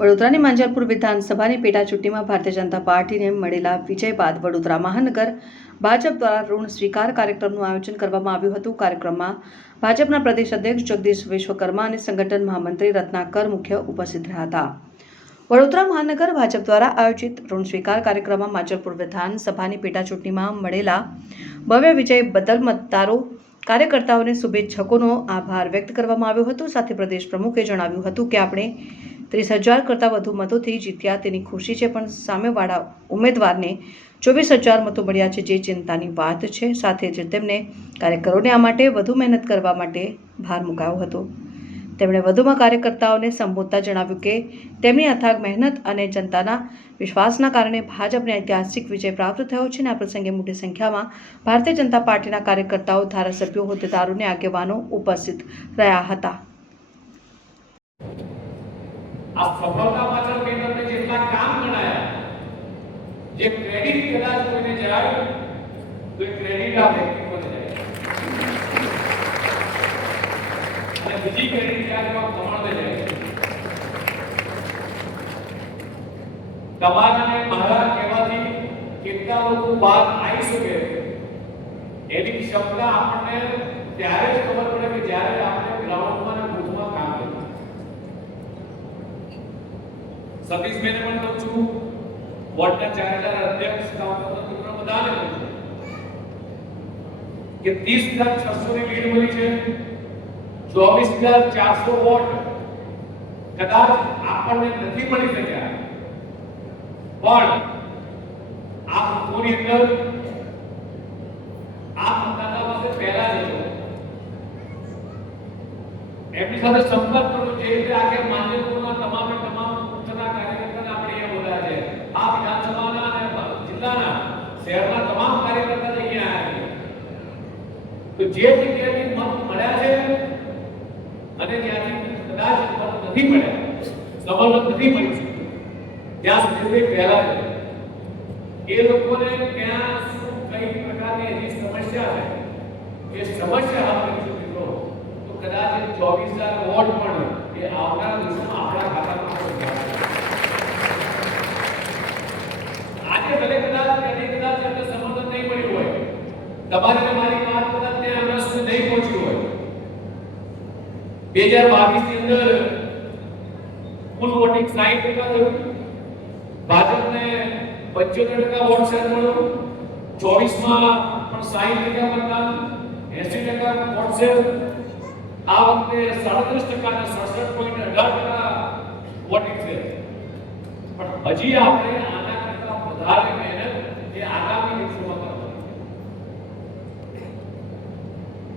વડોદરાની માંજલપુર વિધાનસભાની પેટા ચૂંટણીમાં ભારતીય જનતા પાર્ટીને મળેલા વિજય બાદ વડોદરા મહાનગર ભાજપ દ્વારા ઋણ સ્વીકાર કાર્યક્રમનું આયોજન કરવામાં આવ્યું હતું. કાર્યક્રમમાં ભાજપના પ્રદેશ અધ્યક્ષ જગદીશ વિશ્વકર્મા અને સંગઠન મહામંત્રી રત્નાકર મુખ્ય ઉપસ્થિત રહ્યા હતા. વડોદરા મહાનગર ભાજપ દ્વારા આયોજિત ઋણ સ્વીકાર કાર્યક્રમમાં માંજલપુર વિધાનસભાની પેટા ચૂંટણીમાં મળેલા ભવ્ય વિજય બદલ મતદારો કાર્યકર્તાઓને શુભેચ્છકોનો આભાર વ્યક્ત કરવામાં આવ્યો હતો. સાથે પ્રદેશ પ્રમુખે જણાવ્યું હતું કે આપણે 30,000 કરતાં વધુ મતોથી જીત્યા તેની ખુશી છે, પણ સામેવાળા ઉમેદવારને 24,000 મતો મળ્યા છે, જે ચિંતાની વાત છે. સાથે જ તેમને કાર્યકરોને આ માટે વધુ મહેનત કરવા માટે ભાર મૂકાયો હતો. તેમણે વધુમાં કાર્યકર્તાઓને સંબોધતા જણાવ્યું કે તેમની અથાગ મહેનત અને જનતાના વિશ્વાસના કારણે ભાજપને ઐતિહાસિક વિજય પ્રાપ્ત થયો છે અને આ પ્રસંગે મોટી સંખ્યામાં ભારતીય જનતા પાર્ટીના કાર્યકર્તાઓ, ધારાસભ્યો, હોદ્દેદારો અને આગેવાનો ઉપસ્થિત રહ્યા હતા. આ સફળતા પાછળ મેં તમને જેટલા કામ ગણાયા, જે ક્રેડિટ કદાચ કોઈને જાય તો એ ક્રેડિટ આ વ્યક્તિત્વને જાય, અને બીજી ક્રેડિટ ક્યાંક કમળને જાય. તમારા અને મારા કહેવાથી કેટલા લોકો બહાર આવી શકે એની ક્ષમતા આપણને ત્યારે જ ખબર પડે કે જ્યારે આપણે ગ્રાઉન્ડમાં અને બૂથમાં કામ કરીએ. સતીશભાઈને પણ કહું છું, વોર્ડના 4,000 અધ્યક્ષ મિત્રો બધાને કહું છું કે 30,600 ની લીડ મળી છે. 24,400 વોટ કદાચ આપણને નથી મળી શક્યા, પણ આ બૂથોની અંદર આ મતદાતા પાસે પહેલા જ હતો, એમની સાથે સંપર્ક કરવો. જે રીતે આખે માંજલપુરના તમામ કાર્યકર્તાને આપણે અહીંયા બોલાયા છે, આ વિધાનસભાના અને જિલ્લાના શહેરના તમામ કાર્યકર્તા અહીંયા આવ્યા છે. તો જે જગ્યાએથી મત મળ્યા છે અને ત્યાંથી કદાચ મત નથી મળ્યા, સમર્થન નથી મળ્યું, ત્યાં સુધી પહેલા એ લોકોને ત્યાં શું કઈ પ્રકારની એની સમસ્યા છે, એ સમસ્યા હલ કરી શકો તો કદાચ 24,000 વોટ પણ એ આવનારા દિવસોમાં આપણા ખાતામાં આજે ભલે કદાચ એમને સમર્થન નહીં મળ્યું હોય, તમારે મારી વાત કદાચ ત્યાં હમણાં સુધી નહીં પહોંચ્યું હોય. 2022 ની અંદર કુલ વોટિંગ 60% થયું, ભાજપને 75% વોટ શેર મળ્યો, 24 માં પણ 60% મતદાન, 80% વોટ શેર. આ વખતે 37% અને 67.18% વોટિંગ છે. પણ હજી આપણે આના કરતા વધારે મહેનત એ આગામી દિવસોમાં કરવાની.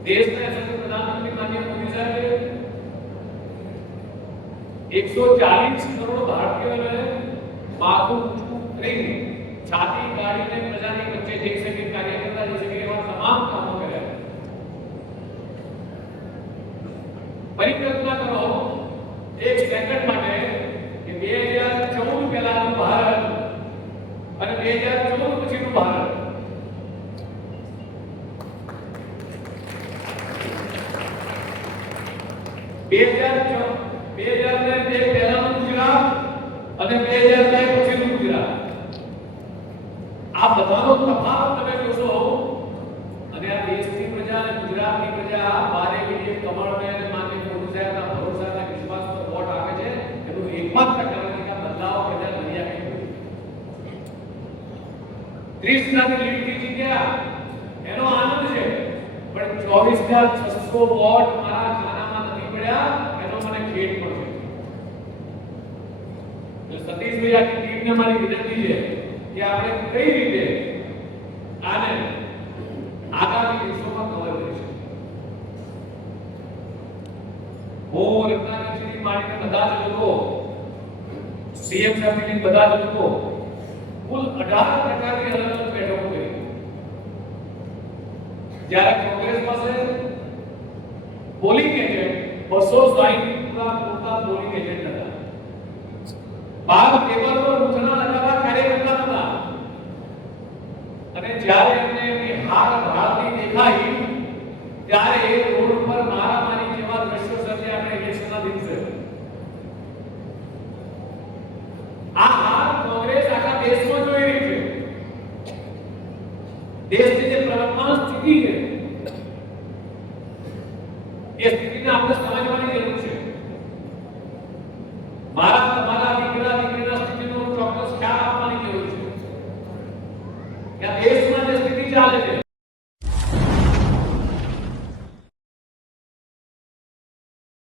દેશના યશસ્વી પ્રધાનમંત્રી માનનીય મોદી સાહેબે 140 કરોડ ભારતીયોને માથું ઊંચું કરીને છાતી ગાડીને પ્રજાની વચ્ચે જઈ શકે, કાર્યકર્તા જઈ શકે એવા તમામ કામો કર્યા. પરિકલ્પના કરો એક સેકન્ડ માટે કે 2014 પહેલાનું ભારત અને 2014 પછીનું ભારત. બે હજાર પહેલાનું ગુજરાત અને 2002 પછીનું ગુજરાત, આ બધાનો તફાવત તમે જોશો. અને આ દેશની પ્રજા અને ગુજરાતની પ્રજા બારે વિજય કમળને માનનીય મોદી સાહેબના ભરોસાના વિશ્વાસ પર વોટ આપે છે. એનું એકમાત્ર કારણ છે કે બદલાવ પ્રજા કરી આપે. 30,000 ની લીડથી જીત્યા એનો આનંદ છે, પણ 24,600 વોટ મારા ખાનામાં નથી પડ્યા એનો મને ખેદ પણ છે. સતીશભાઈ આખી ટીમને મારી વિનંતી છે કે આપણે કઈ રીતે આને આગામી દિવસોમાં કવર કરીશું. હું રત્નાકરજી મારીને બધા જ લોકો, સીએમ સાહેબની બધા જ લોકો કુલ 18 પ્રકારની અલગ અલગ બેઠકો કરી. જ્યારે કોંગ્રેસ પાસે પોલિંગ એજન્ટ 260 પૂરતા પોલિંગ એજન્ટ હતા. 12 ટેબલ પર ઉઠના લગાવવા કાર્યકર્તા હતા. અને જ્યારે એમને એમની હાર ભારતી દેખાઈ ત્યારે એ રોડ પર મારામારી જેવા દ્રશ્યો સર્જ્યા. આપણે ઇલેક્શનના દિવસે એ સ્થિતિને આપણે સમજવાની જરૂર છે. મારા તમારા દીકરા દીકરીના સ્થિતિનો ચોક્કસ ખ્યાલ આપવાની જરૂર છે કે આ દેશમાં જે સ્થિતિ ચાલે છે